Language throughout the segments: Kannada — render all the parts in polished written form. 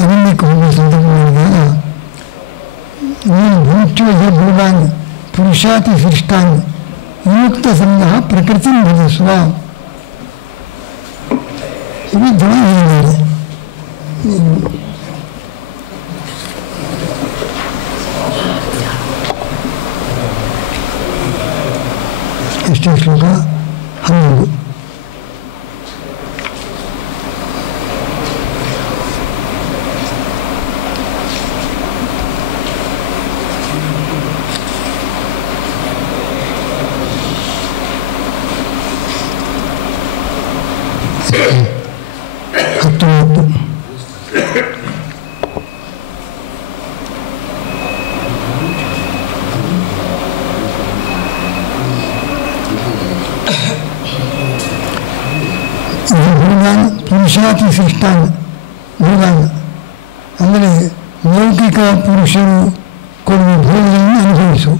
ಅರಣ್ಯಕ್ಕೆ ಹೋಗುವ ಸಂದರ್ಭ ಮಾಡಿದಾಗ ನೀನು ಭೂತ್ಯೋಹ ಭೂಗಾನ್ ಪುರುಷಾತಿ ಸೃಷ್ಟಾನ್ ವಿಮುಕ್ತ ಸಂಘ ಪ್ರಕೃತಿ ಭಜಿಸುವ ಇದು ಜನ ಹೇಳಿದ್ದಾರೆ. ಎಷ್ಟೇ ಶ್ಲೋಕ 11. ಪುರುಷಾತಿ ಸೃಷ್ಟಾನ್ ಭೋಗಾನ್ ಅಂದರೆ ಲೌಕಿಕ ಪುರುಷರು ಕೊಡುವ ಭೋಗಗಳನ್ನು ಅನುಭವಿಸು.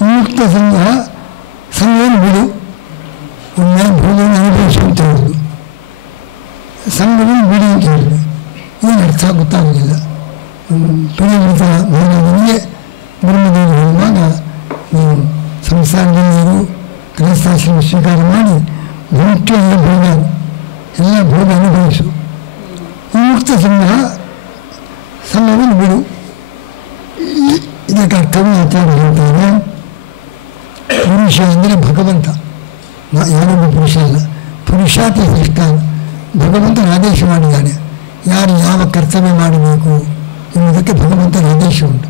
ವಿಮುಕ್ತ ಸಂಘವನ್ನು ಬಿಡು. ಒಮ್ಮೆ ಭೋಗವನ್ನು ಅನುಭವಿಸು ಅಂತ ಹೇಳುದು, ಸಂಘವನ್ನು ಬಿಡಿ ಅಂತ ಹೇಳುದು. ಏನು ಅರ್ಥ ಗೊತ್ತಾಗುವುದಿಲ್ಲ. ಪ್ರಿಯಮೃತ ಮಹಾರಾಜನಿಗೆ ಬ್ರಹ್ಮದೇವರು ಹೇಳುವಾಗ ನೀವು ಸಂಸಾರದಲ್ಲಿ ಗೃಹಸ್ಥಾಶ್ರಮ ಸ್ವೀಕಾರ ಮಾಡಿ ಭೂತ್ಯ ಭೋಗ ಎಲ್ಲ ಭೋಗ ಅನುಭವಿಸು. ವಿಮುಕ್ತ ಸಂಘವನ್ನು ಬಿಡು. ಇದಕ್ಕೆ ಅರ್ಥವನ್ನು ಆಚಾರ್ಯ ಹೇಳ್ತಾರೆ. ಪುರುಷ ಅಂದರೆ ಭಗವಂತ, ಯಾರೊಬ್ಬ ಪುರುಷ ಅಲ್ಲ. ಪುರುಷಾತಿ ಸೃಷ್ಟ ಭಗವಂತನ ಆದೇಶ ಮಾಡಿದ್ದಾನೆ. ಯಾರು ಯಾವ ಕರ್ತವ್ಯ ಮಾಡಬೇಕು ಎನ್ನುವುದಕ್ಕೆ ಭಗವಂತನ ಆದೇಶ ಉಂಟು.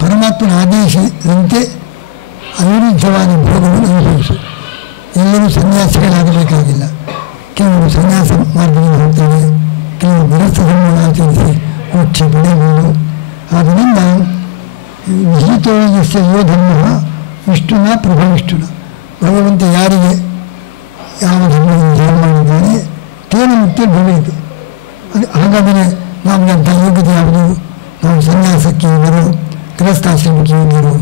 ಪರಮಾತ್ಮನ ಆದೇಶದಂತೆ ಅವಿರುದ್ಧವಾದ ಭೋಗವನ್ನು ಅನುಭವಿಸು. ಎಲ್ಲರೂ ಸನ್ಯಾಸಿಗಳಾಗಬೇಕಾಗಿಲ್ಲ. ಕೆಲವರು ಸನ್ಯಾಸ ಮಾರ್ಗದಲ್ಲಿ ಹೋಗ್ತಾರೆ, ಕೆಲವರು ಗೃಹಸ್ಥ ಧರ್ಮವನ್ನು ಆಚರಿಸಿ ಮೋಕ್ಷ ಪಡೆಯಬಹುದು. ಆದ್ದರಿಂದ ವಿಹಿತೋಯಸ್ಯ ಯೋ ಧರ್ಮ ವಿಷ್ಣುನ ಪ್ರಭವಿಷ್ಣುನ, ಭಗವಂತ ಯಾರಿಗೆ ಯಾವ ಧರ್ಮವನ್ನು ಧ್ಯಾನ ಮಾಡಿದ್ದಾನೆ ತೇನ ಮುಕ್ತಿ ಭವೇದು. ಹಾಗಾದರೆ ನಮಗೆ ಅಂಥ ಯೋಗ್ಯತೆ ಯಾವುದು? ನಾವು ಸನ್ಯಾಸಕ್ಕೆ ಹೋದರು, ಗೃಹಸ್ಥಾಶ್ರಮಕ್ಕೆ ಹೋದರು,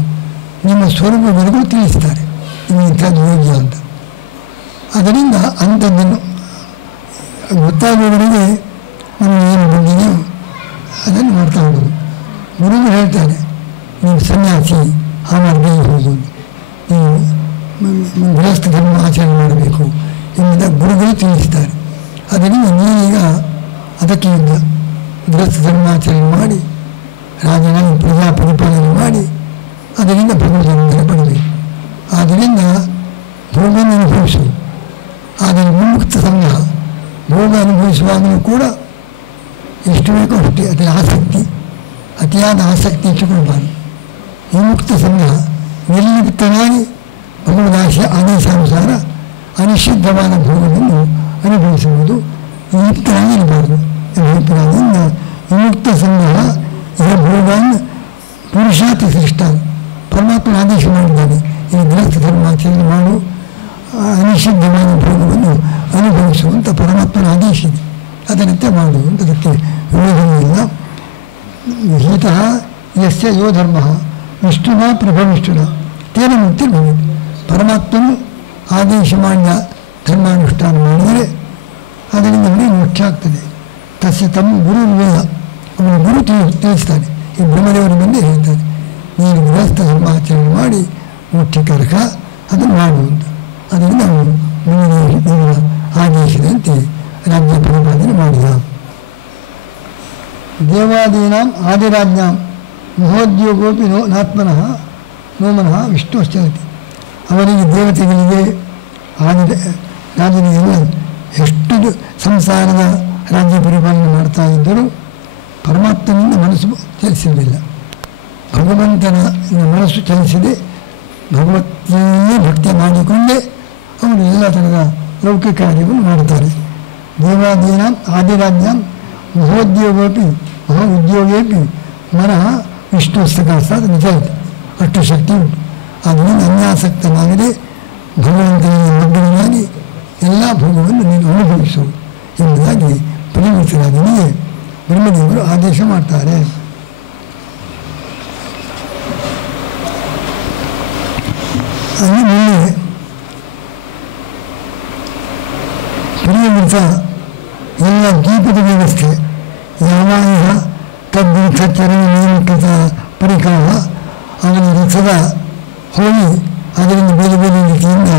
ನಿಮ್ಮ ಸ್ವರೂಪವರೆಗೂ ತಿಳಿಸ್ತಾರೆ ನಿಮಗೆ ಇಂಥದ್ದು ಯೋಗ್ಯ ಅಂತ. ಅದರಿಂದ ಅಂಥದ್ದನ್ನು ಗೊತ್ತಾಗುವವರೆಗೆ ನಮಗೆ ಏನು ಬಂದಿದೆಯೋ ಅದನ್ನು ಮಾಡ್ತಾ ಹೋಗೋದು. ಗುರುಗಳು ಹೇಳ್ತಾರೆ, ನೀವು ಸನ್ಯಾಸಿ ಆ ಮಾರ್ಗದಲ್ಲಿ ಹೋಗೋದು, ನೀವು ಗೃಹಸ್ಥ ಧರ್ಮ ಆಚರಣೆ ಮಾಡಬೇಕು ಎಂಬುದ ಗುರುಗಳು ತಿಳಿಸ್ತಾರೆ. ಅದರಿಂದ ನೀವೀಗ ಅದಕ್ಕೆ ಯುದ್ಧ ಗೃಹಸ್ಥ ಧರ್ಮಾಚರಣೆ ಮಾಡಿ ರಾಜನಾಗಿ ಪ್ರಜಾ ಪರಿಪಾಲನೆ ಮಾಡಿ ಅದರಿಂದ ಭಗವಂತನ ಪಡಬೇಕು. ಆದ್ದರಿಂದ ಭೋಗವನ್ನು ಅನುಭವಿಸು. ಆದರೆ ವಿಮುಕ್ತ ಸಂಘ ಭೋಗ ಅನುಭವಿಸುವಾಗಲೂ ಕೂಡ ಎಷ್ಟು ಬೇಕೋ ಅಷ್ಟೇ, ಅದರ ಆಸಕ್ತಿ ಅತಿಯಾದ ಆಸಕ್ತಿ ಇಟ್ಟುಕೊಳ್ಬಾರ್ದು. ವಿಮುಕ್ತ ಸಂಘ ನಿರ್ಲಿಪ್ತನಾಗಿ ಭಗವದಾಶ ಆದೇಶಾನುಸಾರ ಅನಿಷಿದ್ಧವಾದ ಭೋಗವನ್ನು ಅನುಭವಿಸುವುದು. ಲಿಪ್ತರಾಗಿರಬಾರದು. ಅಭಿಪ್ರಾಯದಿಂದ ವಿಮುಕ್ತ ಸಂಘ ಇಹ ಭೋಗಾನ್ ಪುರುಷಾತಿ ಸೃಷ್ಟ, ಪರಮಾತ್ಮನ ಆದೇಶ ಮಾಡಿದ್ದಾನೆ. ಈ ಗೃಹಸ್ಥ ಧರ್ಮಾಚರಣೆ ಮಾಡು, ಅನಿಷಿದ್ಧವಾದ ಭೋಗವನ್ನು ಅನುಭವಿಸುವಂಥ ಪರಮಾತ್ಮನ ಆದೇಶ ಇದೆ, ಅದರಂತೆ ಮಾಡುವಂಥ ಅದಕ್ಕೆ ವಿರೋಧವಿಲ್ಲ. ಹಿತ ಯಸ್ಯ ಯೋ ಧರ್ಮ ವಿಷ್ಣುನ ಪ್ರಭವಿಷ್ಣುನ ತೇನ ಮುಕ್ತಿ ಭವೇತ್. ಪರಮಾತ್ಮನು ಆದೇಶ ಮಾಡಿದ ಧರ್ಮಾನುಷ್ಠಾನ ಮಾಡಿದರೆ ಅದರಿಂದ ಅವನಿಗೆ ಮೋಕ್ಷ ಆಗ್ತದೆ. ತಸ್ಯ ತಮ್ಮ ಗುರು ವಿವೇಕ, ಅವನ ಗುರು ತಿಳಿಸ್ತಾನೆ. ಈ ಬ್ರಹ್ಮದೇವರು ಬಂದೇ ಹೇಳ್ತಾರೆ, ನೀನು ಗೃಹಸ್ಥ ಧರ್ಮಾಚರಣೆ ಮಾಡಿ ಮೋಕ್ಷಕರಕ ಅದನ್ನು ಮಾಡುವಂತ. ಅದರಿಂದ ಅವನು ಬ್ರಹ್ಮದೇವರ ಆದೇಶದಂತೆ ರಾಜ್ಯ ಪರಿಪಾಲನೆ ಮಾಡಿದ. ದೇವಾದೀನಾಂ ಆದಿರಾಜ್ಞಾಂ ಮಹೋದ್ಯೋಗೋಪಿ ನಾತ್ಮನಃ ನೋಮನಃ ವಿಷ್ಣುಶ್ಚರತಿ. ಅವರಿಗೆ ದೇವತೆಗಳಿಗೆ ರಾಜನಿಗೆಲ್ಲ ಎಷ್ಟು ಸಂಸಾರದ ರಾಜ್ಯ ಪರಿಪಾಲನೆ ಮಾಡ್ತಾ ಇದ್ದರೂ ಪರಮಾತ್ಮನಿಂದ ಮನಸ್ಸು ಚಲಿಸಲಿಲ್ಲ. ಭಗವಂತನ ಮನಸ್ಸು ಚಲಿಸದೆ ಭಗವತಿಯೇ ಭಕ್ತಿ ಮಾಡಿಕೊಂಡೇ ಅವರು ಎಲ್ಲ ಥರದ ಲೌಕಿಕ ಕಾರ್ಯವನ್ನು ಮಾಡುತ್ತಾರೆ. ದೇವಾದೀನ ಆದಿರಾಜ್ಞಾಂ ಮಹೋದ್ಯೋಗೋಪಿ ಉದ್ಯೋಗೇಪಿ ಮನಃ ವಿಷ್ಣುಸ್ತಕಾಸ್ತಾದ ನಿಜ, ಅಷ್ಟು ಶಕ್ತಿ ಉಂಟು. ಅದರಿಂದ ಅನ್ಯಾಸಕ್ತನಾಗದೆ ಭಗವಂತನಿಗೆ ಮಗ್ನನಾಗಿ ಎಲ್ಲ ಭೋಗವನ್ನು ನೀನು ಅನುಭವಿಸು ಎಂಬುದಾಗಿ ಪರಿಮಿತರಾದನಿಗೆ ಬ್ರಹ್ಮದೇವರು ಆದೇಶ ಮಾಡ್ತಾರೆ. ಅಲ್ಲಿ ಮುಂದೆ ಪ್ರಿಯಮೃತ ಎಲ್ಲ ದೀಪದ ವ್ಯವಸ್ಥೆ ಯಾವಾಯ ತದ್ಚರಣ ನಿಯಮಿತ ಪರಿಕಾಹ ಅವನ ರಥದ ಹೋಗಿ ಅದರಿಂದ ಬೇರೆ ಬೇರೆ ರೀತಿಯಿಂದ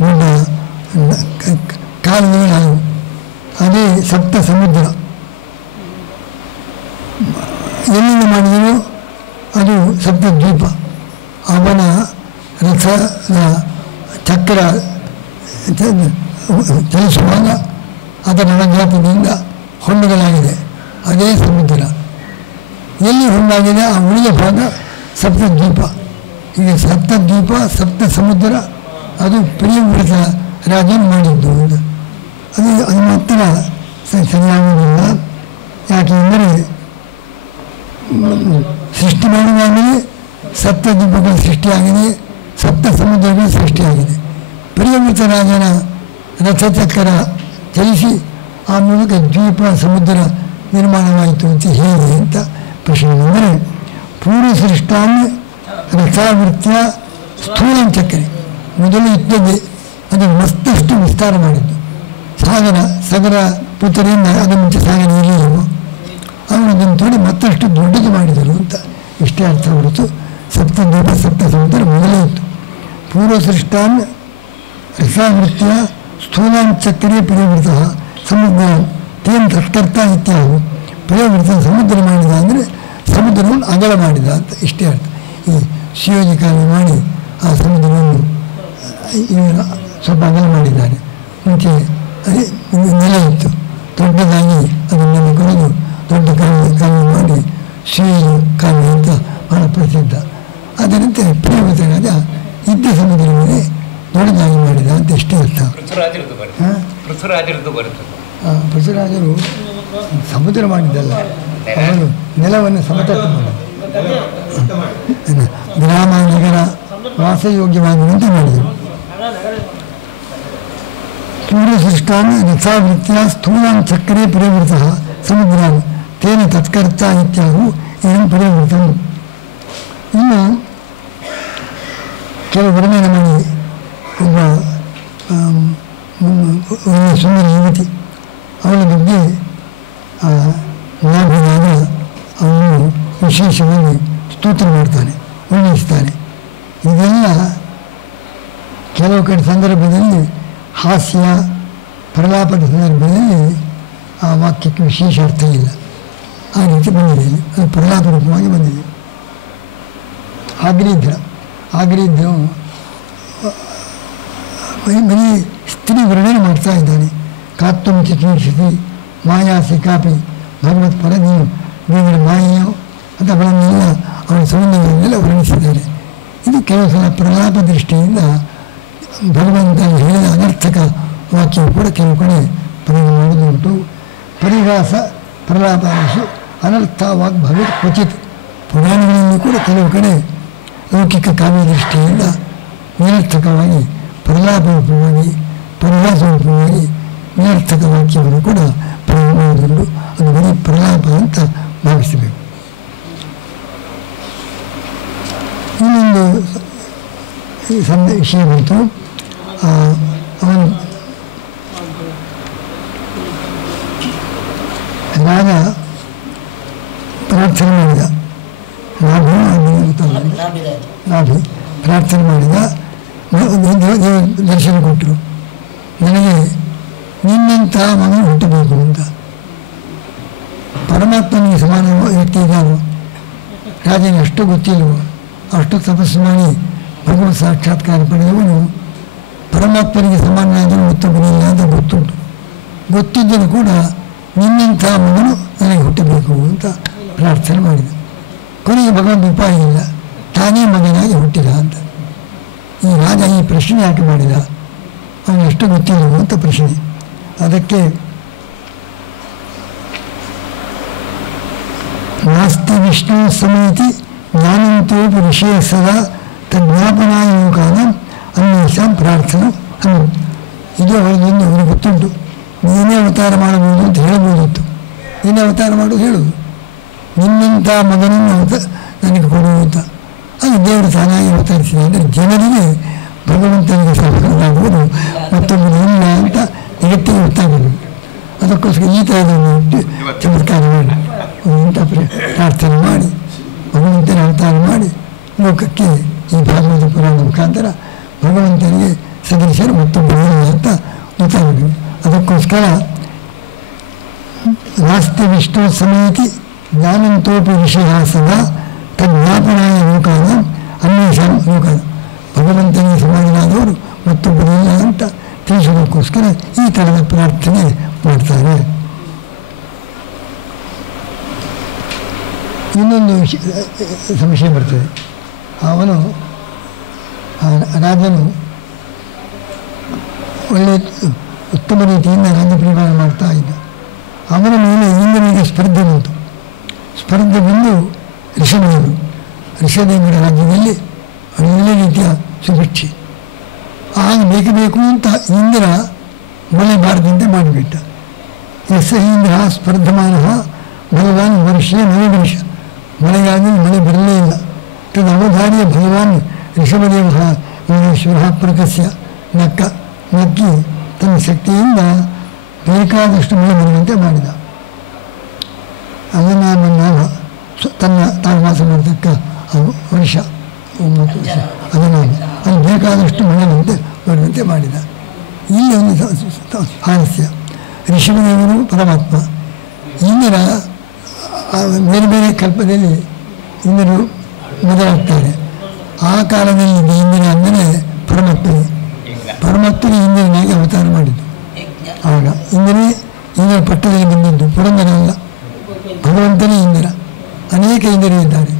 ದೊಡ್ಡ ಕಾಲುವೆಗಳಾದವು. ಅದೇ ಸಪ್ತ ಸಮುದ್ರ. ಎಲ್ಲಿಂದ ಮಾಡಿದನು? ಅದು ಸಪ್ತದ್ವೀಪ. ಅವನ ರಥದ ಚಕ್ರ ಚಲಿಸುವಾಗ ಅದರ ನಡಜಾತದಿಂದ ಹೊಂಡುಗಳಾಗಿದೆ. ಅದೇ ಸಮುದ್ರ. ಎಲ್ಲಿ ಹೊಂದಾಗಿದೆ ಆ ಉಳಿದ ಭಾಗ ಸಪ್ತದ್ವೀಪ. ಈಗ ಸಪ್ತದ್ವೀಪ ಸಪ್ತ ಸಮುದ್ರ ಅದು ಪ್ರಿಯವ್ರತ ರಾಜನು ಮಾಡಿದ್ದು. ಅದು ಮಾತ್ರ ಸರಿಯಾಗುವುದಿಲ್ಲ. ಯಾಕೆಂದರೆ ಸೃಷ್ಟಿ ಮಾಡುವಾಗಲೇ ಸಪ್ತದ್ವೀಪಗಳ ಸೃಷ್ಟಿಯಾಗಿದೆ, ಸಪ್ತ ಸಮುದ್ರಗಳ ಸೃಷ್ಟಿಯಾಗಿದೆ. ಪ್ರಿಯವ್ರತ ರಾಜನ ರಥಚಕ್ರ ಚಲಿಸಿ ಆ ಮೂಲಕ ದ್ವೀಪ ಸಮುದ್ರ ನಿರ್ಮಾಣವಾಯಿತು ಅಂತ ಹೇಗೆ ಅಂತ ಪ್ರಶ್ನೆ. ಅಂದರೆ ಪೂರ್ವ ಸೃಷ್ಟಾನ್ ರಥಾವೃತ್ಯ ಸ್ಥೂಲಂ ಚಕ್ರೆ ಮೊದಲು ಇದ್ದದ್ದೇ ಅದು ಮತ್ತಷ್ಟು ವಿಸ್ತಾರ ಮಾಡಿದ್ದು. ಸಾಗರ ಪುತ್ರರಿಂದ ಅದು ಮುಂಚೆ ಸಾಗರ ಇರಲಿಲ್ಲ, ಅವರು ಅದನ್ನು ತೋಡಿ ಮತ್ತಷ್ಟು ದೊಡ್ಡದು ಮಾಡಿದರು ಅಂತ ಇಷ್ಟೇ ಅರ್ಥ ಹೊರತು ಸಪ್ತದ್ವೀಪ ಸಪ್ತ ಸಮುದ್ರ ಮೊದಲೇ ಇತ್ತು. ಪೂರ್ವ ಸೃಷ್ಟಾನ್ ರಥಾವೃತ್ಯ ಸ್ಥೂಲಾಂ ಚಕ್ರೆ ಪರಿವೃತ ಸಮುದ್ರ ತೇನ್ ತತ್ಕರ್ತ ಇತ್ಯಾದಿ. ಪರಿವೃತ ಸಮುದ್ರ ಮಾಡಿದ ಅಂದರೆ ಸಮುದ್ರವನ್ನು ಅಗಲ ಮಾಡಿದ ಅಂತ ಇಷ್ಟೇ ಅರ್ಥ. ಈ ಶಿಯೋಜಿಕಾಲ ಮಾಡಿ ಆ ಸಮುದ್ರವನ್ನು ಸ್ವಲ್ಪ ಅಗಲ ಮಾಡಿದ್ದಾರೆ. ಮುಂಚೆ ಅದೇ ನೆಲೆ ಇತ್ತು, ದೊಡ್ಡದಾಗಿ ಅದನ್ನೆಲ್ಲ ಕೊರೆದು ದೊಡ್ಡ ಕಾಲುವೆ ಮಾಡಿ ಶಿಯೋಜಿ ಕಾಲುವೆ ಅಂತ ಬಹಳ ಪ್ರಸಿದ್ಧ. ಅದರಂತೆ ಪ್ರಿಯವ್ರತರಾದ ಇದ್ದ ಸಮುದ್ರವನ್ನೇ ದೊಡ್ಡದಾಗಿ ಮಾಡಿದ ಅಂತ ಇಷ್ಟೇ ಅರ್ಥ. ಪೃಥ್ವಿರಾಜರು ಸಮುದ್ರ ಮಾಡಿದ್ದಲ್ಲ, ಅವನು ನೆಲವನ್ನು ಸಮತಟ್ಟು ಮಾಡಿದ. ಗ್ರಾಮ ನಗರ ವಾಸಯೋಗ್ಯವಾಗುವಂತೆ ಮಾಡಿದರು. ಪೂರ್ವಸೃಷ್ಟಾನ್ ರಥಾವೃತ್ಯ ಸ್ಥೂಲಾಂ ಚಕ್ರೆ ಪರಿವೃತ ಸಮುದ್ರ ತೇನ ತತ್ಕರ್ತ ಇತ್ಯಾಹು ಏನು ಪರಿವೃತಂ. ಇನ್ನು ಕೆಲವು ವರ್ಣನೆ ಮಾಡಿ ಒಬ್ಬ ಸುಂದರ ಯುವತಿ, ಅವಳ ಬಗ್ಗೆ ನಾಭಿನಾಗ ಅವನು ವಿಶೇಷವಾಗಿ ಸ್ತೋತ್ರ ಮಾಡ್ತಾನೆ, ವರ್ಣಿಸ್ತಾನೆ. ಇದೆಲ್ಲ ಕೆಲವು ಕಡೆ ಸಂದರ್ಭದಲ್ಲಿ ಹಾಸ್ಯ ಪ್ರಲಾಪದ ಸಂದರ್ಭದಲ್ಲಿ ಆ ವಾಕ್ಯಕ್ಕೆ ವಿಶೇಷ ಅರ್ಥ ಇಲ್ಲ, ಆ ರೀತಿ ಬಂದಿದೆ. ಅದು ಪ್ರಲಾಪ ರೂಪವಾಗಿ ಬಂದಿದೆ. ಆಗ್ರಿದ್ರ ಬರೀ ಸ್ತ್ರೀ ವರ್ಣನೆ ಮಾಡ್ತಾ ಇದ್ದಾನೆ. ಕಾತ್ವಂ ಚಿಕೀರ್ಷಿಸಿ ಮಾಯಾಸಿ ಕಾಪಿ ಭಗವತ್ ಪರ ನೀನು ದೇವರ ಮಾಯೆಯೋ ಅಂತ ಅವಳನ್ನೆಲ್ಲ ಅವಳ ಸಂಬಂಧಗಳನ್ನೆಲ್ಲ ವರ್ಣಿಸಿದ್ದಾರೆ. ಇದು ಕೆಲವು ಸಲ ಪ್ರಲಾಪ ದೃಷ್ಟಿಯಿಂದ ಭಗವಂತ ಹೇಳಿದ ಅನರ್ಥಕ ವಾಕ್ಯವು ಕೂಡ ಕೆಲವು ಕಡೆ ಪ್ರಯೋಗ ಮಾಡುವುದುಂಟು. ಪರಿಹಾಸ ಪ್ರಲಾಪಾಂಶು ಅನರ್ಥವಾಗಿ ಭಗವತ್ ಕ್ವಚಿತ್. ಪುರಾಣಗಳಲ್ಲಿ ಕೂಡ ಕೆಲವು ಕಡೆ ಲೌಕಿಕ ಕಾವ್ಯ ದೃಷ್ಟಿಯಿಂದ ನಿರರ್ಥಕವಾಗಿ ಪ್ರಲಾಪ ರೂಪವಾಗಿ ಪರಿಹಾಸ ರೂಪವಾಗಿ ನಿರರ್ಥಕ ವಾಕ್ಯವನ್ನು ಕೂಡ ಪ್ರಯೋಗ ಮಾಡುವುದುಂಟು. ಅದು ಬರೀ ಪ್ರಲಾಪ ಅಂತ ಭಾವಿಸಬೇಕು. ಇನ್ನೊಂದು ವಿಷಯ ಬಂತು. ಅವನು ರಾಜ ಪ್ರಾರ್ಥನೆ ಮಾಡಿದ, ನಾಭಿ ಪ್ರಾರ್ಥನೆ ಮಾಡಿದ, ದರ್ಶನ ಕೊಟ್ಟರು. ನನಗೆ ನಿನ್ನಂತಹ ಮಗನು ಹುಟ್ಟಬೇಕು ಅಂತ. ಪರಮಾತ್ಮನಿಗೆ ಸಮಾನ ವ್ಯಕ್ತಿ ಇದ್ದಾನು. ರಾಜನಿಗೆ ಅಷ್ಟು ಗೊತ್ತಿಲ್ಲವೋ, ಅಷ್ಟು ತಪಸ್ಸು ಮಾಡಿ ಭಗವತ್ ಸಾಕ್ಷಾತ್ಕಾರ ಪಡೆದವನು ಪರಮಾತ್ಮನಿಗೆ ಸಮಾನನಾದರೂ ಮತ್ತೊಬ್ಬನಿಲ್ಲ ಅಂತ ಗೊತ್ತುಂಟು. ಗೊತ್ತಿದ್ದರೂ ಕೂಡ ನಿನ್ನಂಥ ಮಗನು ನನಗೆ ಹುಟ್ಟಬೇಕು ಅಂತ ಪ್ರಾರ್ಥನೆ ಮಾಡಿದ. ಕೊನೆಗೆ ಭಗವಂತ ಉಪಾಯ ಇಲ್ಲ, ತಾನೇ ಮಗನಾಗಿ ಹುಟ್ಟಿದ ಅಂತ. ಈ ರಾಜ ಈ ಪ್ರಶ್ನೆ ಯಾಕೆ ಮಾಡಿದ? ಅವನು ಎಷ್ಟು ಗೊತ್ತಿಲ್ಲವೋ ಅಂತ ಪ್ರಶ್ನೆ. ಅದಕ್ಕೆ ನಾಸ್ತಿ ವಿಷ್ಣು ಸಮೇತಿ ಜ್ಞಾನಂತೋಪಿ ವಿಷಯ ಸದಾ ತಜ್ಞಾಪನಾಯೋಗಾನ ಅನ್ವೇಷಾಂ ಪ್ರಾರ್ಥನೆ ಅನ್ನು. ಇದು ಅವರಿಗೊಂದು ಅವರಿಗೆ ಗೊತ್ತುಂಟು. ನೀನೇ ಅವತಾರ ಮಾಡಬಹುದು ಅಂತ ಹೇಳ್ಬೋದಿತ್ತು. ನೀನೇ ಅವತಾರ ಮಾಡೋದು ಹೇಳೋದು, ನಿನ್ನಂಥ ಮಗನನ್ನು ನನಗೆ ಕೊಡುವಂತ. ಅದು ದೇವರು ತಾನಾಗಿ ಅವತರಿಸಿದ. ಅಂದರೆ ಜನರಿಗೆ ಭಗವಂತನಿಗೆ ಸಹಕಾರವಾಗುವುದು ಮತ್ತೊಬ್ಬರು ಇಲ್ಲ ಅಂತ ಜಗತ್ತಿಗೆ ಗೊತ್ತಾಗಬೇಕು. ಅದು ಅದಕ್ಕೋಸ್ಕರ ಈ ಥರದನ್ನು ಚಮತ್ಕಾರ ಮಾಡಿ ಇಂಥ ಪ್ರಾರ್ಥನೆ ಮಾಡಿ ಭಗವಂತನ ಅವತಾರ ಮಾಡಿ ಲೋಕಕ್ಕೆ ಈ ಭಾಗವತ ಪುರಾಣ ಮುಖಾಂತರ ಭಗವಂತನಿಗೆ ಸದೃಶರು ಮತ್ತೊಬ್ಬರು ಅಂತ ಗೊತ್ತಾಗಬೇಕು. ಅದಕ್ಕೋಸ್ಕರ ನಾಸ್ತಿ ವಿಷ್ಣು ಸಮೇತಿ ಜ್ಞಾನಂತೋಪಿ ವಿಷಯ ಸದಾ ತಜ್ಞಾಪನಾಯ ಲೋಕಾನ ಅನ್ವೇಷಾಂ ಲೋಕಾನ, ಭಗವಂತನಿಗೆ ಸಮಾನರಾದವರು ಮತ್ತೊಬ್ಬರಿಲ್ಲ ಅಂತ ತಿಳಿಸೋದಕ್ಕೋಸ್ಕರ ಈ ಥರದ ಪ್ರಾರ್ಥನೆ ಮಾಡ್ತಾರೆ. ಇನ್ನೊಂದು ಸಂಶಯ ಬರ್ತದೆ. ಅವನು ರಾಜನು ಒಳ್ಳೆಯ ಉತ್ತಮ ರೀತಿಯಿಂದ ರಾಜ್ಯ ಪರಿಪಾಲನೆ ಮಾಡ್ತಾ ಇದ್ದ. ಅವನ ಮೇಲೆ ಇಂದ್ರನಿಗೆ ಸ್ಪರ್ಧೆ ಬಂತು. ಸ್ಪರ್ಧೆ ಬಂದು ಋಷದೇವರ ರಾಜ್ಯದಲ್ಲಿ ಒಳ್ಳೆಯ ರೀತಿಯ ಸುಭಿಕ್ಷೆ. ಆಗ ಬೇಕು ಅಂತ ಇಂದ್ರ ಮಳೆ ಬಾರದಂತೆ ಮಾಡಿಬಿಟ್ಟ. ಯಸ ಇಂದ್ರ ಸ್ಪರ್ಧಮಾನ ಭಗವಾನ್ ವರ್ಷ ನವವರ್ಷ, ಮಳೆಗಾಗಿ ಮಳೆ ಬರಲೇ ಇಲ್ಲ. ತದ ಅವಧಾರ್ಯ ಭಗವಾನ್ ಋಷಭದೇವ ಈಶ್ವರ ಪ್ರಕಸ್ಯ ನಕ್ಕಿ ತನ್ನ ಶಕ್ತಿಯಿಂದ ಬೇಕಾದಷ್ಟು ಮಳೆ ಬರುವಂತೆ ಮಾಡಿದ. ಅದನ್ನಾಮನ್ನಾವ ತಾನು ವಾಸ ಮಾಡತಕ್ಕ ವರ್ಷ 9 ವರ್ಷ ಅದನ್ನಾಮ ಅಲ್ಲಿ ಬೇಕಾದಷ್ಟು ಮಳೆಯಂತೆ ಬರುವಂತೆ ಮಾಡಿದ. ಇಲ್ಲಿ ಒಂದು ಹಾಸ್ಯ. ಋಷಭದೇವರು ಪರಮಾತ್ಮ, ಇಂದ್ರ ಬೇರೆ ಬೇರೆ ಕಲ್ಪದಲ್ಲಿ ಇಂದ್ರರು ಮೊದಲಾಗ್ತಾರೆ. ಆ ಕಾಲದಲ್ಲಿ ಇಂದ್ರ ಅಂದರೆ ಪರಮಾತ್ಮನೇ ಇಂದ್ರನಾಗಿ ಅವತಾರ ಮಾಡಿದ್ದು. ಆಗ ಇಂದ್ರ ಪಟ್ಟದಲ್ಲಿ ಬಂದಿದ್ದು ಪುರಂದರ ಅಲ್ಲ, ಭಗವಂತನೇ ಇಂದ್ರ. ಅನೇಕ ಇಂದ್ರರು ಇದ್ದಾರೆ.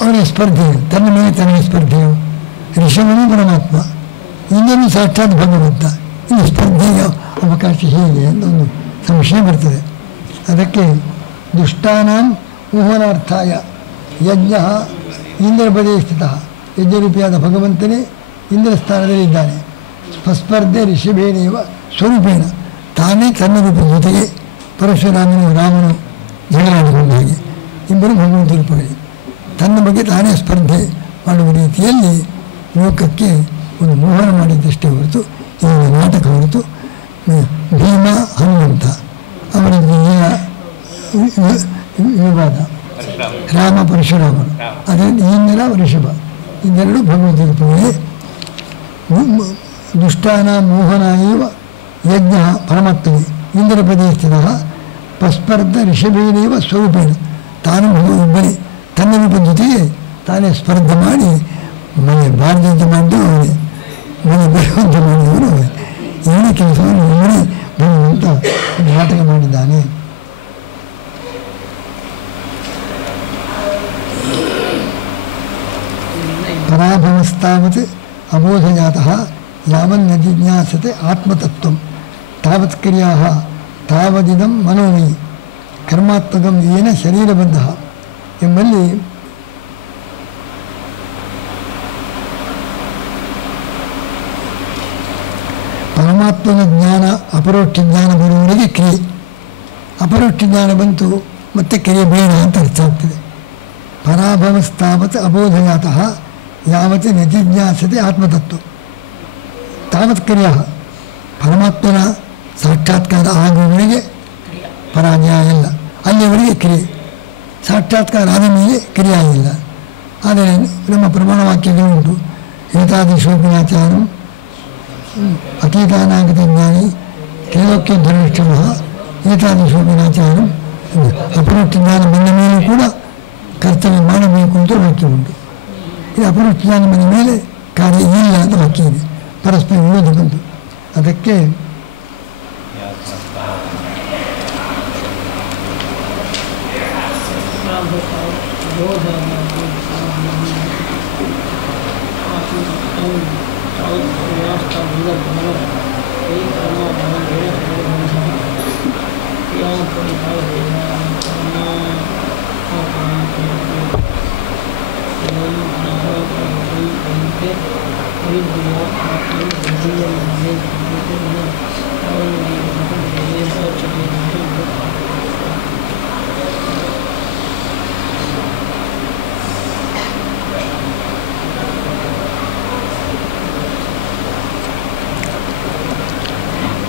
ಅವರ ಸ್ಪರ್ಧೆಯು ತನ್ನ ಮೇಲೆ ತನ್ನ ಸ್ಪರ್ಧೆಯು. ಋಷಭನು ಪರಮಾತ್ಮ, ಇಂದ್ರನು ಸಾಕ್ಷಾತ್ ಭಗವಂತ. ಈ ಸ್ಪರ್ಧೆಯ ಅವಕಾಶ ಹೇಗೆ ಅಂತ ಒಂದು ಸಂಶಯ ಬರ್ತದೆ. ಅದಕ್ಕೆ ದುಷ್ಟಾನಾಂ ಮೋಹನಾರ್ಥಾಯ ಯಜ್ಞ ಇಂದ್ರಪದೇ ಸ್ಥಿತ, ಯಜ್ಞರೂಪಿಯಾದ ಭಗವಂತನೇ ಇಂದ್ರ ಸ್ಥಾನದಲ್ಲಿದ್ದಾನೆ. ಸ್ಪರ್ಧೆ ಋಷಭೇನೇವ ಸ್ವರೂಪೇಣ, ತಾನೇ ತನ್ನ ರೂಪದ ಜೊತೆಗೆ ಪರಶುರಾಮನು ರಾಮನು ಜಗಳಾಡಿಕೊಂಡ ಹಾಗೆ ಇಬ್ಬರು ಭಗವಂತ ರೂಪಗಳೇ ತನ್ನ ಬಗ್ಗೆ ತಾನೇ ಸ್ಪರ್ಧೆ ಮಾಡುವ ರೀತಿಯಲ್ಲಿ ಲೋಕಕ್ಕೆ ಒಂದು ಮೋಹನ ಮಾಡಿದ್ದಷ್ಟೇ ಹೊರತು ಇದೊಂದು ನಾಟಕ ಹೊರತು ಭೀಮ ಹನುಮಂತ ಅವರ ವಿವಾದ, ರಾಮ ಪರಶುರಾಮನು, ಅದರಿಂದ ಇಂದ್ರ ಋಷಭ ಇದೆರಡು ಭಗವಂತ ರೂಪಗಳೇ. ದುಷ್ಟಾನ ಮೋಹನ ಇವ ಯಜ್ಞ ಪರಮಾತ್ಮನೇ ಇಂದ್ರಪದೇ ಸ್ಥಿತ ಪಸ್ಪರ್ಧ ಋಷಭೇನೇವ ಸ್ವರೂಪೇಣ, ತಾನು ಒಬ್ಬನೇ ತನ್ನ ರೂಪದ ಜೊತೆಗೆ ತಾನೇ ಸ್ಪರ್ಧೆ ಮಾಡಿ ಮನೆ ಬಾರದಂತ ಮಾಡಿದ್ದು ಅವನೇ, ಮನೆ ಬರುವಂತೆ ಮಾಡಿದವರು ಅವನೇ. ಏನೇ ಕೆಲಸವನ್ನು ಒಮ್ಮೆ ಭಗವಂತ ನಾಟಕ ಮಾಡಿದ್ದಾನೆ. ಪರಾಭವಸ್ತಾವತ್ ಅಬೋಧಜಾತಃ ಯಾವನ್ನ ಜಿಜ್ಞಾಸತೆ ಆತ್ಮತತ್ವಂ ತಾವತ್ ಕ್ರಿಯಾ ತಾವದಿದಂ ಮನೋಮಯಿ ಕರ್ಮಾತ್ಮಕಂ ಏನ ಶರೀರಬದ್ಧ ಎಂಬಲ್ಲಿ ಪರಮಾತ್ಮನ ಜ್ಞಾನ ಅಪರೋಕ್ಷ ಜ್ಞಾನ ಬರುವವರೆಗೆ ಕ್ರಿಯೆ, ಅಪರೋಕ್ಷ ಜ್ಞಾನ ಬಂತು ಮತ್ತೆ ಕ್ರಿಯೆ ಬೇಡ ಅಂತ ಅರ್ಥ ಆಗ್ತದೆ. ಪರಾಭವಸ್ತಾವತ್ ಅಬೋಧಜಾತಃ ಯಾವತ್ ನ ಜಿಜ್ಞಾಸತೆ ಆತ್ಮತತ್ವ ತಾವತ್ ಕ್ರಿಯಾ, ಪರಮಾತ್ಮನ ಸಾಕ್ಷಾತ್ಕಾರ ಆಗುವವರೆಗೆ ಪರಾಜಯ ಇಲ್ಲ, ಅಲ್ಲಿಯವರೆಗೆ ಕ್ರಿಯೆ. ಸಾಕ್ಷಾತ್ಕಾರ ಆದ ಮೇಲೆ ಕ್ರಿಯೆ ಇಲ್ಲ. ಆದರೆ ನಮ್ಮ ಪ್ರಮಾಣ ವಾಕ್ಯಗಳುಂಟು. ಏತಾದೃಶೋಪನಾಚಾರಂ ಅತೀತಾನಾಗತ ಜ್ಞಾನಿ ತ್ರೈಲೋಕ್ಯ ಧರ್ಮಕ್ಷಮ ಏತಾದೃಶೋಪನಾಚಾರಂ, ಅಪರೋಕ್ಷ ಜ್ಞಾನ ಬಂದ ಮೇಲೂ ಕೂಡ ಕರ್ತವ್ಯ ಮಾಡಬೇಕು ಅಂತ ವಾಕ್ಯ ಉಂಟು. ಇದು ಅಪರೋಕ್ಷ ಜ್ಞಾನ ಬಂದ ಮೇಲೆ ಕಾರ್ಯ ಇಲ್ಲ ಅಂತ ವಾಕ್ಯ ಇದೆ, ಪರಸ್ಪರ ವಿರೋಧ ಬಂತು. ಅದಕ್ಕೆ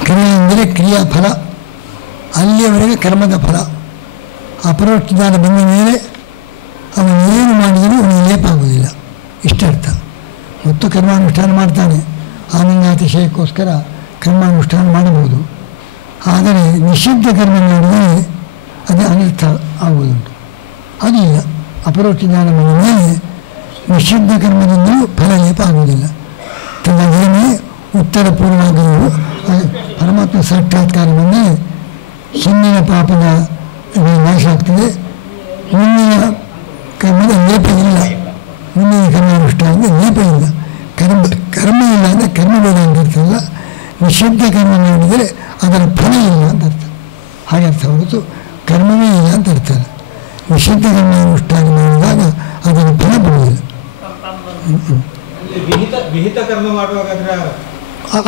ಕ್ರಿಯೆ ಅಂದರೆ ಕ್ರಿಯಾಫಲ, ಅಲ್ಲಿಯವರೆಗೆ ಕರ್ಮದ ಫಲ. ಅಪರೋಕ್ಷ ಜ್ಞಾನ ಬಂದ ಮೇಲೆ ಅವನು ಏನು ಮಾಡಿದರೂ ಅವನಿಗೆ ಲೇಪ ಆಗುವುದಿಲ್ಲ, ಇಷ್ಟರ್ಥ. ಮತ್ತು ಕರ್ಮಾನುಷ್ಠಾನ ಮಾಡ್ತಾನೆ, ಆನಂದಾತಿಶಯಕ್ಕೋಸ್ಕರ ಕರ್ಮಾನುಷ್ಠಾನ ಮಾಡಬಹುದು. ಆದರೆ ನಿಷಿದ್ಧ ಕರ್ಮ ಮಾಡಿದರೆ ಅದು ಅನರ್ಥ ಆಗುವುದುಂಟು. ಅದು ಇಲ್ಲ. ಅಪರೋಕ್ಷ ಜ್ಞಾನ ಬಂದ ಮೇಲೆ ನಿಷಿದ್ಧ ಕರ್ಮದಿಂದಲೂ ಫಲಲೇಪ ಆಗುವುದಿಲ್ಲ. ತದನೇ ಉತ್ತರ ಪೂರ್ವಾಗ್ರಹವು ಪರಮಾತ್ಮ ಸಾಕ್ಷಾತ್ಕಾರ ಬಂದರೆ ಹಿಂದಿನ ಪಾಪದ ನಾಶ ಆಗ್ತದೆ, ಮುಂದಿನ ಕರ್ಮದ ಲೇಪ ಇಲ್ಲ. ಮುಂದಿನ ಕರ್ಮಾನುಷ್ಠಾನದ ಲೇಪ ಇಲ್ಲ. ಕರ್ಮ ಇಲ್ಲ ಅಂದರೆ ಕರ್ಮ ಬೇಡ ಅಂತ ಅರ್ಥ ಅಲ್ಲ. ನಿಷಿದ್ಧ ಕರ್ಮ ಮಾಡಿದರೆ ಅದರ ಫಲ ಇಲ್ಲ ಅಂತ ಅರ್ಥ. ಹಾಗೆ ಅರ್ಥ ಹೊರತು ಕರ್ಮವೇ ಇಲ್ಲ ಅಂತ ಅರ್ಥ ಅಲ್ಲ. ನಿಷಿದ್ಧ ಕರ್ಮಾನುಷ್ಠಾನ ಮಾಡಿದಾಗ ಅದರ ಫಲ ಬರುವುದಿಲ್ಲ.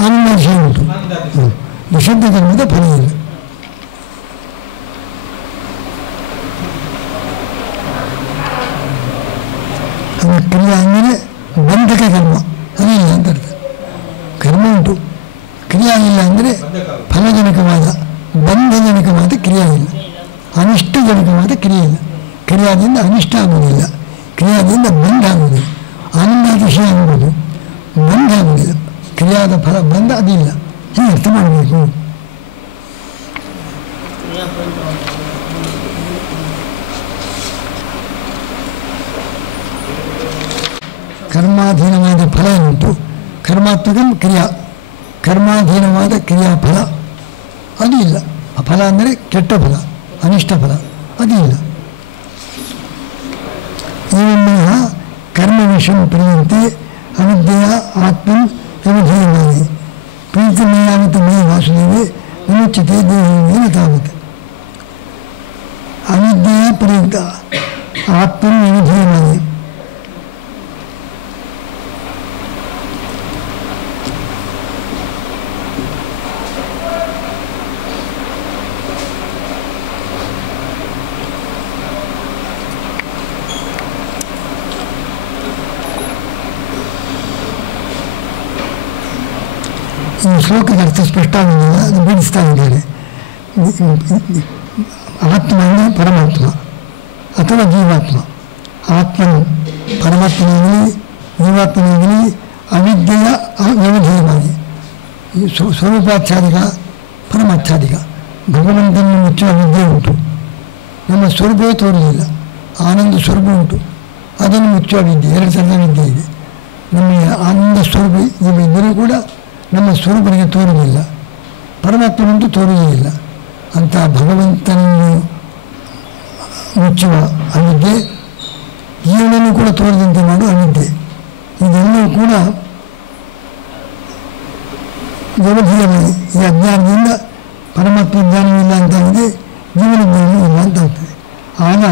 ಆನಂದಾತಿಶಯ ಉಂಟು, ನಿಷಿದ್ಧ ಕರ್ಮದ ಫಲ ಇಲ್ಲ. ಕ್ರಿಯೆ ಅಂದರೆ ಬಂಧಕ ಕರ್ಮ, ಅದಿಲ್ಲ ಅಂತ ಅರ್ಥ. ಕರ್ಮ ಉಂಟು, ಕ್ರಿಯಾ ಇಲ್ಲ ಅಂದರೆ ಫಲಜನಕವಾದ ಬಂಧಜನಕವಾದ ಕ್ರಿಯೆ ಇಲ್ಲ, ಅನಿಷ್ಟಜನಕವಾದ ಕ್ರಿಯೆ ಇಲ್ಲ. ಕ್ರಿಯಾದಿಂದ ಅನಿಷ್ಟ ಆಗುವುದಿಲ್ಲ, ಕ್ರಿಯಾದಿಂದ ಬಂಧ ಆಗುವುದಿಲ್ಲ. ಆನಂದಾತಿಶಯ ಆಗುವುದು, ಬಂಧ ಆಗುವುದಿಲ್ಲ. ಕ್ರಿಯಾದ ಫಲ ಬಂಧ ಅದಿಲ್ಲ. ಹೀಗೆ ಅರ್ಥ ಮಾಡಬೇಕು. ಕರ್ಮಾಧೀನವಾದ ಫಲ ಏನುಂಟು, ಕರ್ಮಾತ್ಮಕ ಕ್ರಿಯಾ, ಕರ್ಮಾಧೀನವಾದ ಕ್ರಿಯಾಫಲ ಅದು ಇಲ್ಲ. ಆ ಫಲ ಅಂದರೆ ಕೆಟ್ಟ ಫಲ, ಅನಿಷ್ಟ ಫಲ ಅದು ಇಲ್ಲ. ಏವನ್ನೇಹ ಕರ್ಮ ವಿಷಯ ಪ್ರಿಯಂತೆ ಅವಿದ್ಯೆಯ ಆತ್ಮನ್ ವ್ಯವಧೀಯವಾಗಿ ಪ್ರೀತಿಮೇಯಾವತ ಮೇ ವಾಸುದೇವಿ ವಿಮುಚ್ಯತೆ ದೇವೇನ ತಾವತ್. ಅವಿದ್ಯೆಯ ಪ್ರಿಯಂತ ಆತ್ಮನ್ ವ್ಯವಧೀಯವಾಗಿ ಈ ಶ್ಲೋಕದ ಅರ್ಥ ಸ್ಪಷ್ಟ ಆಗುವುದಿಲ್ಲ, ಅದು ಬಿಡಿಸ್ತಾ ಇದ್ದಾರೆ. ಆತ್ಮ ಅಂದರೆ ಪರಮಾತ್ಮ ಅಥವಾ ಜೀವಾತ್ಮ. ಆತ್ಮನು ಪರಮಾತ್ಮನಾಗಲಿ ಜೀವಾತ್ಮನಾಗಲಿ ಅವಿದ್ಯೆಯ ವ್ಯವಧೇಯವಾಗಿ ಸ್ವರೂಪಾಚ್ಛಾದಿಕ ಪರಮಾಚ್ಛಾದಿಕ ಭಗವಂತನನ್ನು ಮುಚ್ಚುವ ವಿದ್ಯೆ ಉಂಟು. ನಮ್ಮ ಸ್ವರೂಪವೇ ತೋರುವುದಿಲ್ಲ, ಆನಂದ ಸ್ವರೂಪ ಉಂಟು, ಅದನ್ನು ಮುಚ್ಚುವ ವಿದ್ಯೆ. ಎರಡು ಥರದ ವಿದ್ಯೆ ಇದೆ. ನಮಗೆ ಆನಂದ ಸ್ವರೂಪ ಇದ್ದರೂ ಕೂಡ ನಮ್ಮ ಸ್ವರೂಪನಿಗೆ ತೋರುವುದಿಲ್ಲ, ಪರಮಾತ್ಮನಂತೂ ತೋರುವುದೇ ಇಲ್ಲ. ಅಂಥ ಭಗವಂತನನ್ನು ಮುಚ್ಚುವ ಅವಿದ್ಯೆ, ಜೀವನನ್ನು ಕೂಡ ತೋರದಂತೆ ಮಾಡುವ ಅವಿದ್ಯೆ, ಇದೆಲ್ಲವೂ ಕೂಡ ವ್ಯವಧೀಯವಾಗಿ ಈ ಅಜ್ಞಾನದಿಂದ ಪರಮಾತ್ಮ ಜ್ಞಾನವಿಲ್ಲ ಅಂತಾಗಿದೆ, ಜೀವನ ಜ್ಞಾನವೂ ಇಲ್ಲ ಅಂತ ಆಗ್ತದೆ. ಆಗ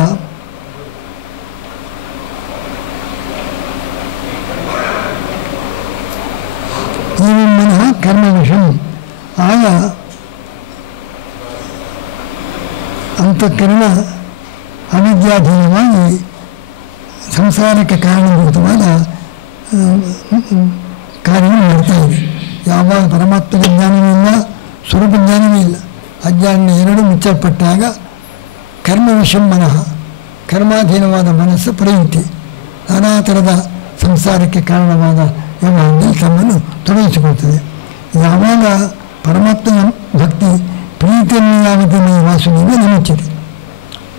ಮನಃ ಕರ್ಮ ವಿಷಂ, ಆಗ ಅಂತಃಕರಣ ಅವಿದ್ಯಾಧೀನವಾಗಿ ಸಂಸಾರಕ್ಕೆ ಕಾರಣಭೂತವಾದ ಕಾರ್ಯವನ್ನು ಮಾಡ್ತಾ ಇದೆ. ಯಾವಾಗ ಪರಮಾತ್ಮನ ಜ್ಞಾನವೂ ಇಲ್ಲ, ಸ್ವರೂಪ ಜ್ಞಾನವೂ ಇಲ್ಲ, ಅಜ್ಞಾನ ಎರಡೂ ಮುಚ್ಚಲ್ಪಟ್ಟಾಗ ಕರ್ಮ ವಿಷಂ ಮನಃ, ಕರ್ಮಾಧೀನವಾದ ಮನಸ್ಸು ಪ್ರಯುಕ್ತಿ ನಾನಾ ಥರದ ಸಂಸಾರಕ್ಕೆ ಕಾರಣವಾದ ವ್ಯವಹಾರದಲ್ಲಿ ತಮ್ಮನ್ನು ತೊಡಗಿಸಿಕೊಳ್ತದೆ. ಯಾವಾಗ ಪರಮಾತ್ಮನ ಭಕ್ತಿ ಪ್ರೀತಿಯನ್ನು ಯಾವತ್ತೂ ವಾಸುದೇವಿ ಮುಚ್ಚದೆ,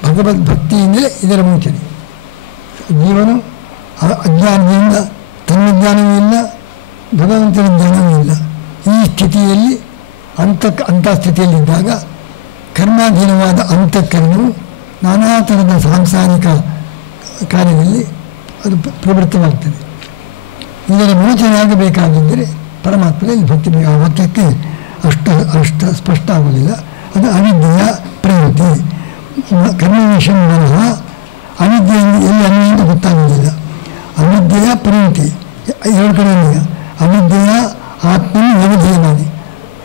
ಭಗವದ್ ಭಕ್ತಿಯಿಂದಲೇ ಇದರ ಮುಚ್ಚದೆ. ಜೀವನು ಅಜ್ಞಾನದಿಂದ ತನ್ನ ಜ್ಞಾನವೂ ಇಲ್ಲ, ಭಗವಂತನ ಜ್ಞಾನವೂ ಇಲ್ಲ. ಈ ಸ್ಥಿತಿಯಲ್ಲಿ ಅಂಥ ಸ್ಥಿತಿಯಲ್ಲಿದ್ದಾಗ ಕರ್ಮಾಧೀನವಾದ ಅಂತಃಕರಣವು ನಾನಾ ಥರದ ಸಾಂಸಾರಿಕ ಕಾರ್ಯದಲ್ಲಿ ಅದು ಪ್ರವೃತ್ತವಾಗ್ತದೆ. ಇದರ ಮೋಚನೆ ಆಗಬೇಕಾಗಿದ್ದರೆ ಪರಮಾತ್ಮನಲ್ಲಿ ಭಕ್ತಿ ಬೇಕು. ಆ ವಾಕ್ಯಕ್ಕೆ ಅಷ್ಟು ಸ್ಪಷ್ಟ ಆಗುವುದಿಲ್ಲ. ಅದು ಅವಿದ್ಯೆಯ ಪ್ರವೃತ್ತಿ. ಕರ್ಮ ವಿಷಯ ಮನಃ, ಅವಿದ್ಯೆಯನ್ನು ಎಲ್ಲಿ ಅನ್ನೋದು ಗೊತ್ತಾಗುವುದಿಲ್ಲ. ಅವಿದ್ಯೆಯ ಪ್ರವೃತ್ತಿ ಎರಡು ಕಡೆಯಿಂದ, ಅವಿದ್ಯೆಯ ಆತ್ಮನು ವ್ಯವಧೇಯವಾಗಿ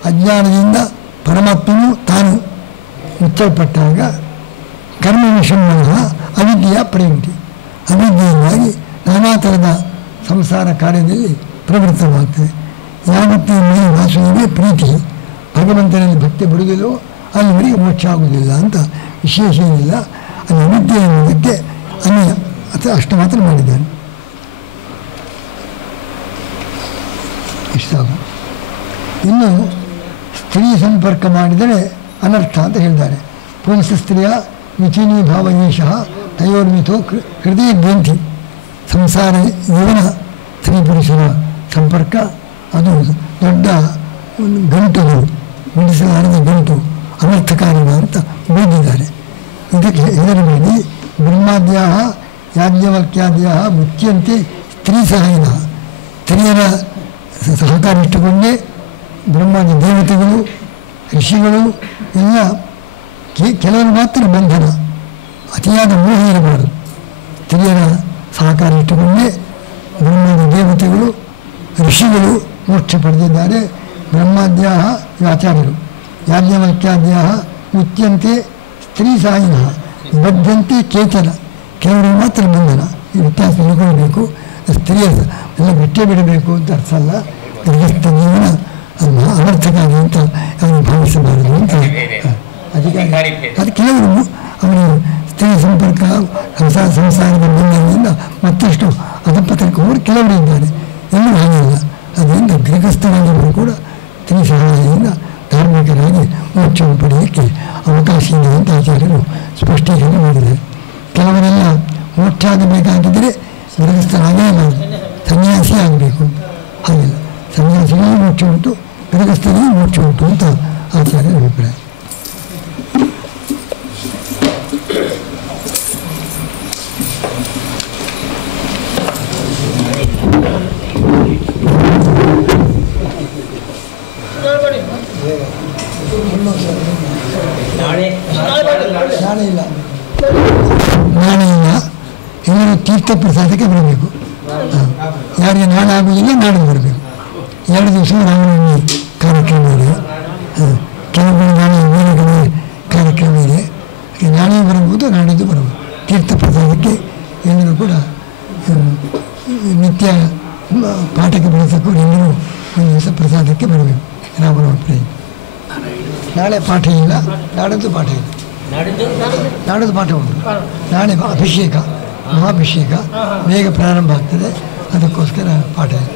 ಅಜ್ಞಾನದಿಂದ ಪರಮಾತ್ಮನು ತಾನು ಮುಚ್ಚಲ್ಪಟ್ಟಾಗ ಕರ್ಮ ವಿಷಯ ಮನಃ ಅವಿದ್ಯೆಯ ಪ್ರವೃತ್ತಿ, ಅವಿದ್ಯೆಯಿಂದಾಗಿ ನಾನಾ ಥರದ ಸಂಸಾರ ಕಾರ್ಯದಲ್ಲಿ ಪ್ರವೃತ್ತವಾಗ್ತದೆ. ಯಾವತ್ತೇ ಮೈ ವಾಸುವಿಗೆ ಪ್ರೀತಿ ಭಗವಂತನಲ್ಲಿ ಭಕ್ತಿ ಬರುವುದಿಲ್ಲವೋ ಅಲ್ಲಿವರೆಗೆ ಮೋಕ್ಷ ಆಗುವುದಿಲ್ಲ ಅಂತ ವಿಶೇಷ ಏನಿಲ್ಲ. ಅಲ್ಲಿ ಅವಿದ್ಯೆ ಎನ್ನುವುದಕ್ಕೆ ಅನ್ಯ ಅಥವಾ ಅಷ್ಟು ಮಾತ್ರ ಮಾಡಿದ್ದಾನೆ. ಇಷ್ಟ. ಇನ್ನು ಸ್ತ್ರೀ ಸಂಪರ್ಕ ಮಾಡಿದರೆ ಅನರ್ಥ ಅಂತ ಹೇಳಿದ್ದಾರೆ. ಪುಂಸ ಸ್ತ್ರೀಯ ವಿಚಿನಿ ಭಾವ ಏಷಃ ತಯೋರ್ಮಿತೋ ಹೃದಯ ಗ್ರಂಥಿ. ಸಂಸಾರ ಇವನ ಸ್ತ್ರೀ ಪುರುಷರ ಸಂಪರ್ಕ ಅದು ದೊಡ್ಡ ಒಂದು ಗಂಟು, ಬಿಡಿಸಲಾರದ ಗಂಟು, ಅನರ್ಥಕಾರಿ ಅಂತ ಬೈದಿದ್ದಾರೆ. ಇದಕ್ಕೆ ಹೆದರಬೇಡಿ. ಬ್ರಹ್ಮಾದ್ಯ ಯಾಜ್ಞವಲ್ಕ್ಯಾದ್ಯ ಮುಖ್ಯಂತೆ ಸ್ತ್ರೀ ಸಹಾಯನ. ಸ್ತ್ರೀಯರ ಸಹಕಾರ ಇಟ್ಟುಕೊಂಡೇ ಬ್ರಹ್ಮಾದ ದೇವತೆಗಳು ಋಷಿಗಳು ಎಲ್ಲ ಕೆಲವರು ಮಾತ್ರ ಬಂಧನ, ಅತಿಯಾದ ಮೋಹ ಇರಬಾರದು. ಸ್ತ್ರೀಯರ ಸಹಕಾರ ಇಟ್ಟುಕೊಂಡೇ ಬ್ರಹ್ಮಾದ ದೇವತೆಗಳು ಋಷಿಗಳು ಮೋಕ್ಷ ಪಡೆದಿದ್ದಾರೆ. ಬ್ರಹ್ಮಾದ್ಯ ಆಚಾರ್ಯರು ಯಾಜ್ಞವಲ್ಕ್ಯಾದ್ಯ ಮುಚ್ಯಂತೆ ಸ್ತ್ರೀ ಸಾಯಿನ ಬದ್ಧಂತೆ ಕೇಚನ. ಕೆಲವರು ಮಾತ್ರ ಬಂಧನ. ಈ ವ್ಯತ್ಯಾಸ ತಿಳ್ಕೊಳ್ಬೇಕು. ಸ್ತ್ರೀಯ ಎಲ್ಲ ಬಿಟ್ಟೇ ಬಿಡಬೇಕು ಅಂತ ಅರ್ಥ ಅಲ್ಲ. ಗೃಹಸ್ಥ ಜೀವನ ಅನರ್ಥಕಾರಿ ಅಂತ ಅವನು ಭಾವಿಸಬಾರದು ಅಂತ ಅಧಿಕಾರಿ. ಅದು ಕೆಲವರು ಅವರು ಸ್ತ್ರೀ ಸಂಪರ್ಕ ಸಂಸಾರದ ಬಂಧನದಿಂದ ಮತ್ತಷ್ಟು ಅಧಪತನಕ್ಕೆ ಹೋಗಿ ಕೆಲವರು ಇದ್ದಾರೆ, ಎಲ್ಲರೂ ಹಾಗಿಲ್ಲ. ಅದರಿಂದ ಗೃಹಸ್ಥರಾದವರು ಕೂಡ ಸ್ತ್ರೀ ಸಹಾಯದಿಂದ ಧಾರ್ಮಿಕರಾಗಿ ಮೋಕ್ಷವನ್ನು ಪಡೆಯಲಿಕ್ಕೆ ಅವಕಾಶ ಇದೆ ಅಂತ ಆಚಾರ್ಯರು ಸ್ಪಷ್ಟೀಕರಣ ಮಾಡಿದ್ದಾರೆ. ಕೆಲವರೆಲ್ಲ ಮೋಕ್ಷ ಆಗಬೇಕಾಗಿದ್ದರೆ ಗೃಹಸ್ಥರಾಗಲೇಬಾರದು, ಸನ್ಯಾಸಿ ಆಗಬೇಕು. ಹಾಗಿಲ್ಲ, ಸನ್ಯಾಸಿಗಳಿಗೆ ಮೋಕ್ಷ ಉಂಟು, ಗೃಹಸ್ಥರಿಗೆ ಮೋಕ್ಷ ಉಂಟು ಅಂತ ಆಚಾರ್ಯರ ಅಭಿಪ್ರಾಯ. ನಾಳೆ ಇಲ್ಲ, ಎಲ್ಲರೂ ತೀರ್ಥ ಪ್ರಸಾದಕ್ಕೆ ಬರಬೇಕು. ಯಾರಿಗೆ ನಾಳೆ ಆಗುವುದಿಲ್ಲ ನಾಳೆ ಬರಬೇಕು. 2 ದಿವಸ ರಾಮನವಮಿ ಕಾರ್ಯಕ್ರಮ ಇದೆ, ಕೆಲವು ನಾಳೆ ಬೇರೆ ಕಾರ್ಯಕ್ರಮ ಇದೆ. ನಾಳೆ ಬರಬಹುದು, ನಾಡಿದ್ದು ಬರಬಹುದು. ತೀರ್ಥ ಪ್ರಸಾದಕ್ಕೆ ಎಲ್ಲರೂ ಕೂಡ ನಿತ್ಯ ಪಾಠಕ್ಕೆ ಬಳಸಕ್ಕೂ ಎಲ್ಲರೂ ಒಂದು ದಿವಸ ಪ್ರಸಾದಕ್ಕೆ ಬರಬೇಕು. ರಾಮನವಮಿ ಪ್ರಯುಕ್ತ ನಾಳೆ ಪಾಠ ಇಲ್ಲ, ನಾಡದ್ದು ಪಾಠ ಇಲ್ಲ. ನಾಡದ್ದು ಪಾಠ ಉಂಟು. ನಾಳೆ ಅಭಿಷೇಕ, ಮಹಾಭಿಷೇಕ ಬೇಗ ಪ್ರಾರಂಭ ಆಗ್ತದೆ, ಅದಕ್ಕೋಸ್ಕರ ಪಾಠ ಇದೆ.